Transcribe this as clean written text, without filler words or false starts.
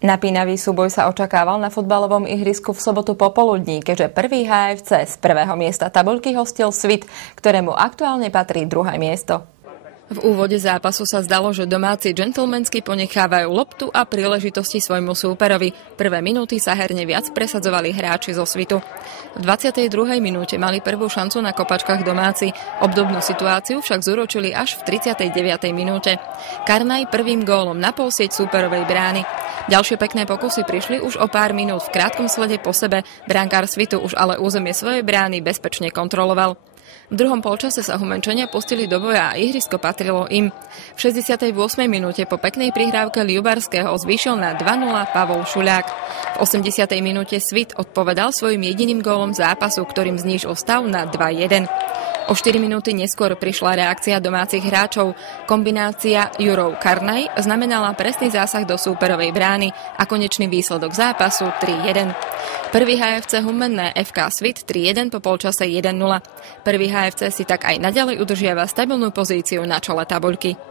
Napínavý súboj sa očakával na futbalovom ihrisku v sobotu popoludní, keďže prvý HFC z prvého miesta tabuľky hostil Svit, ktorému aktuálne patrí druhé miesto. V úvode zápasu sa zdalo, že domáci džentlmensky ponechávajú loptu a príležitosti svojmu súperovi. Prvé minúty sa herne viac presadzovali hráči zo Svitu. V 22. minúte mali prvú šancu na kopačkách domáci. Obdobnú situáciu však zúročili až v 39. minúte. Karnaj prvým gólom na polsieť súperovej brány. Ďalšie pekné pokusy prišli už o pár minút v krátkom slede po sebe. Brankár Svitu už ale územie svojej brány bezpečne kontroloval. V druhom polčase sa Humenčania pustili do boja a ihrisko patrilo im. V 68. minúte po peknej prihrávke Ľubarského zvýšil na 2-0 Pavol Šuľák. V 80. minúte Svit odpovedal svojim jediným gólom zápasu, ktorým znížil stav na 2-1. O 4 minúty neskôr prišla reakcia domácich hráčov. Kombinácia Jurov Karnaj znamenala presný zásah do súperovej brány a konečný výsledok zápasu 3-1. Prvý HFC Humenné FK Svit 3-1 po polčase 1-0. Prvý HFC si tak aj naďalej udržiava stabilnú pozíciu na čele tabuľky.